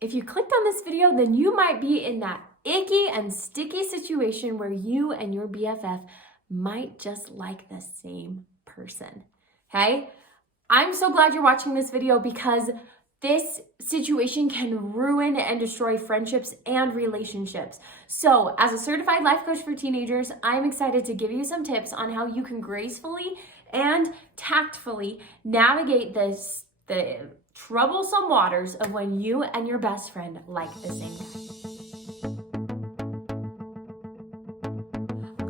If you clicked on this video, then you might be in that icky and sticky situation where you and your BFF might just like the same person, okay? I'm so glad you're watching this video because this situation can ruin and destroy friendships and relationships. So, as a certified life coach for teenagers, I'm excited to give you some tips on how you can gracefully and tactfully navigate the troublesome waters of when you and your best friend like the same guy.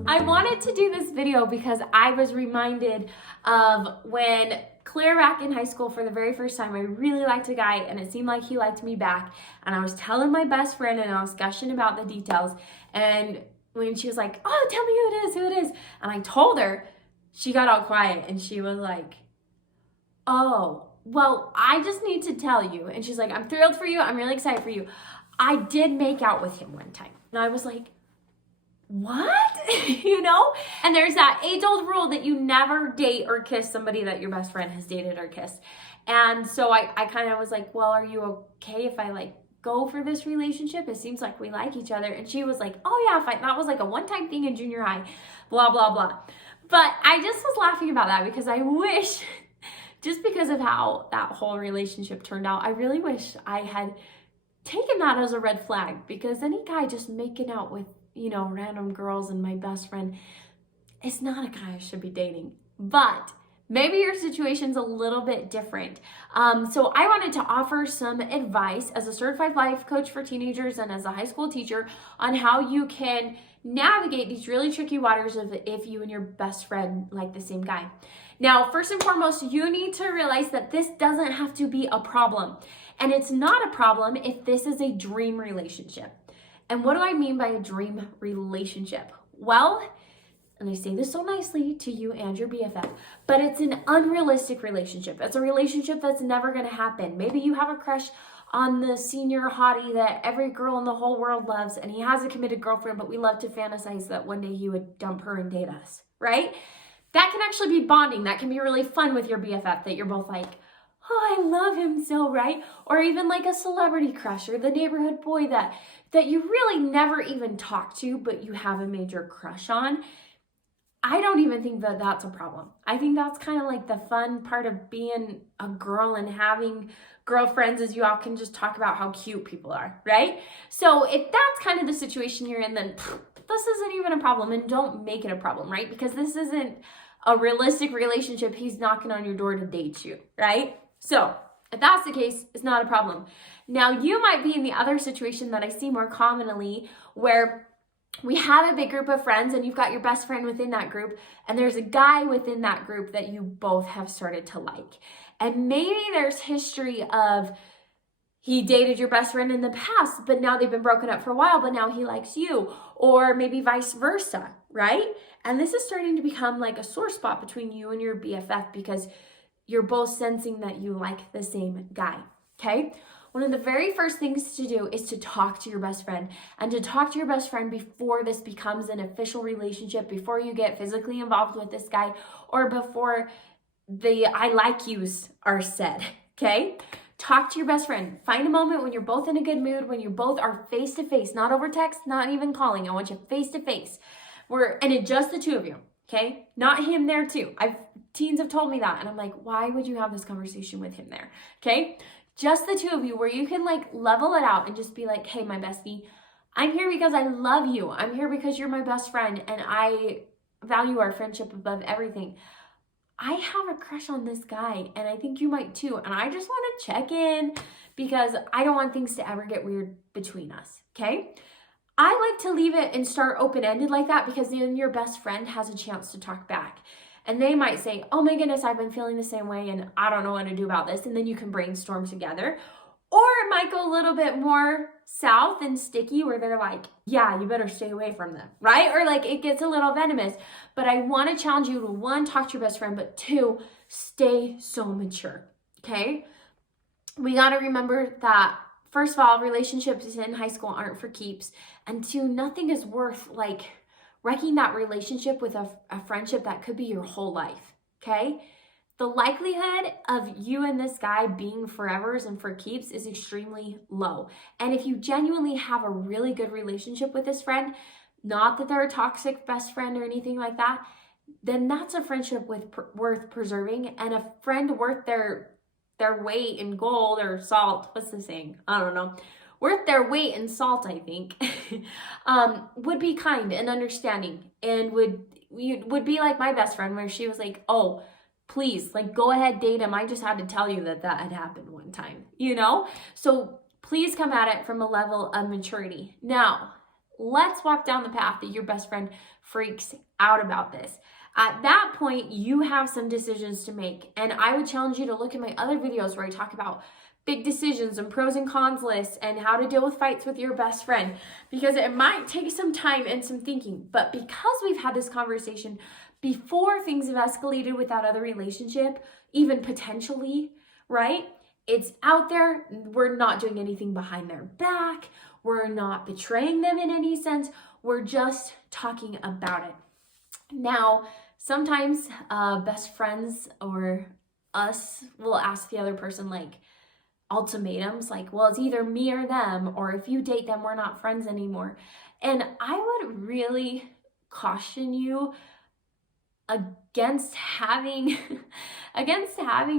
I wanted to do this video because I was reminded of when clear back in high school for the very first time, I really liked a guy and it seemed like he liked me back. And I was telling my best friend and I was gushing about the details. And when she was like, oh, tell me who it is. And I told her, she got all quiet and she was like, oh, well, I just need to tell you. And she's like, I'm thrilled for you. I'm really excited for you. I did make out with him one time. And I was like, what? You know? And there's that age-old rule that you never date or kiss somebody that your best friend has dated or kissed. And so I kind of was like, well, are you okay if I like go for this relationship? It seems like we like each other. And she was like, oh yeah, fine. That was like a one-time thing in junior high, blah, blah, blah. But I just was laughing about that because I wish, just because of how that whole relationship turned out, I really wish I had taken that as a red flag, because any guy just making out with, you know, random girls and my best friend is not a guy I should be dating. But maybe your situation's a little bit different. So I wanted to offer some advice as a certified life coach for teenagers and as a high school teacher on how you can navigate these really tricky waters of if you and your best friend like the same guy. Now, first and foremost, you need to realize that this doesn't have to be a problem. And it's not a problem if this is a dream relationship. And what do I mean by a dream relationship? Well, and I say this so nicely to you and your BFF, but it's an unrealistic relationship. It's a relationship that's never going to happen. Maybe you have a crush on the senior hottie that every girl in the whole world loves, and he has a committed girlfriend, but we love to fantasize that one day he would dump her and date us, right? That can actually be bonding. That can be really fun with your BFF, that you're both like, oh, I love him so, right? Or even like a celebrity crush or the neighborhood boy that you really never even talk to, but you have a major crush on. I don't even think that that's a problem. I think that's kind of like the fun part of being a girl and having girlfriends, is you all can just talk about how cute people are, right? So if that's kind of the situation you're in, then this isn't even a problem, and don't make it a problem, right? Because this isn't a realistic relationship. He's knocking on your door to date you, right? So if that's the case, it's not a problem. Now, you might be in the other situation that I see more commonly, where we have a big group of friends and you've got your best friend within that group, and there's a guy within that group that you both have started to like. And maybe there's history of he dated your best friend in the past, but now they've been broken up for a while, but now he likes you, or maybe vice versa, right? And this is starting to become like a sore spot between you and your BFF because you're both sensing that you like the same guy, okay? One of the very first things to do is to talk to your best friend, and to talk to your best friend before this becomes an official relationship, before you get physically involved with this guy, or before the I like yous are said, okay? Talk to your best friend. Find a moment when you're both in a good mood, when you both are face to face, not over text, not even calling. I want you face to face. And it's just the two of you, okay? Not him there too. Teens have told me that, and I'm like, why would you have this conversation with him there, okay? Just the two of you, where you can like level it out and just be like, hey, my bestie, I'm here because I love you. I'm here because you're my best friend and I value our friendship above everything. I have a crush on this guy and I think you might too. And I just want to check in because I don't want things to ever get weird between us, okay? I like to leave it and start open-ended like that, because then your best friend has a chance to talk back. And they might say, oh my goodness, I've been feeling the same way and I don't know what to do about this. And then you can brainstorm together. Or it might go a little bit more south and sticky, where they're like, yeah, you better stay away from them, right? Or like it gets a little venomous. But I want to challenge you to, one, talk to your best friend, but two, stay so mature, okay? We got to remember that, first of all, relationships in high school aren't for keeps. And two, nothing is worth like wrecking that relationship with a friendship that could be your whole life, okay? the likelihood of you and this guy being forevers and for keeps is extremely low. And if you genuinely have a really good relationship with this friend, not that they're a toxic best friend or anything like that, then that's a friendship worth preserving, and a friend worth their weight in gold or salt. What's the saying? I don't know. Worth their weight in salt, I think, would be kind and understanding, and would be like my best friend, where she was like, oh, please, like, go ahead, date him. I just had to tell you that had happened one time, you know? So please come at it from a level of maturity. Now, let's walk down the path that your best friend freaks out about this. At that point, you have some decisions to make. And I would challenge you to look at my other videos where I talk about big decisions and pros and cons lists and how to deal with fights with your best friend, because it might take some time and some thinking. But because we've had this conversation before things have escalated with that other relationship, even potentially, right? It's out there. We're not doing anything behind their back. We're not betraying them in any sense. We're just talking about it. Now, sometimes best friends or us will ask the other person like ultimatums, like, well, it's either me or them, or if you date them, we're not friends anymore. And I would really caution you against having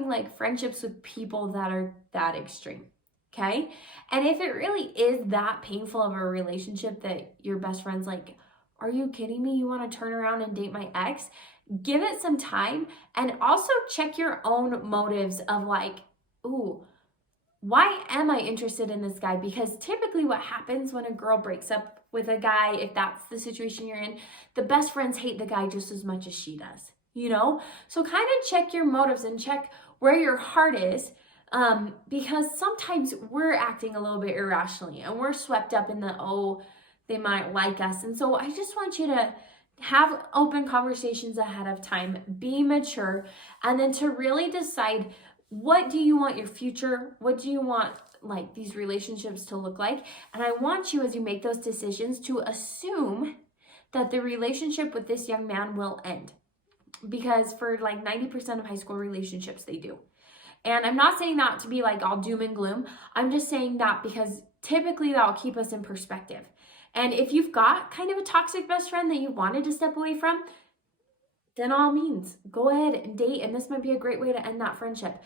like friendships with people that are that extreme. Okay? And if it really is that painful of a relationship that your best friend's like, are you kidding me? You want to turn around and date my ex? Give it some time, and also check your own motives of like, ooh, why am I interested in this guy? Because typically what happens when a girl breaks up with a guy, if that's the situation you're in, the best friends hate the guy just as much as she does, you know? So kind of check your motives and check where your heart is, because sometimes we're acting a little bit irrationally and we're swept up in the, oh, they might like us. And so I just want you to have open conversations ahead of time, be mature, and then to really decide, what do you want your future? What do you want like these relationships to look like? And I want you, as you make those decisions, to assume that the relationship with this young man will end, because for like 90% of high school relationships, they do. And I'm not saying that to be like all doom and gloom. I'm just saying that because typically that'll keep us in perspective. And if you've got kind of a toxic best friend that you wanted to step away from, then all means, go ahead and date, and this might be a great way to end that friendship.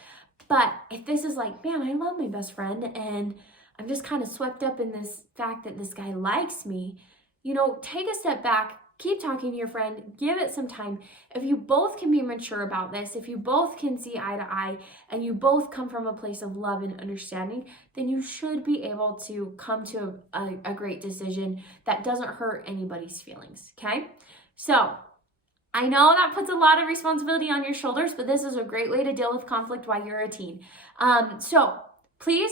But if this is like, man, I love my best friend, and I'm just kind of swept up in this fact that this guy likes me, you know, take a step back, keep talking to your friend, give it some time. If you both can be mature about this, if you both can see eye to eye, and you both come from a place of love and understanding, then you should be able to come to a great decision that doesn't hurt anybody's feelings, okay? So I know that puts a lot of responsibility on your shoulders, but this is a great way to deal with conflict while you're a teen. So please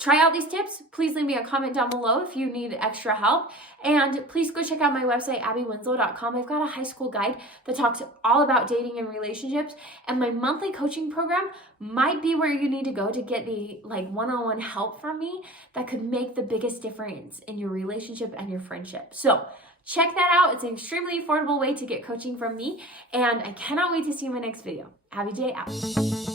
try out these tips. Please leave me a comment down below if you need extra help. And please go check out my website, abbywinslow.com. I've got a high school guide that talks all about dating and relationships. And my monthly coaching program might be where you need to go to get the like one-on-one help from me that could make the biggest difference in your relationship and your friendship. So check that out. It's an extremely affordable way to get coaching from me. And I cannot wait to see you in my next video. Abbi J out.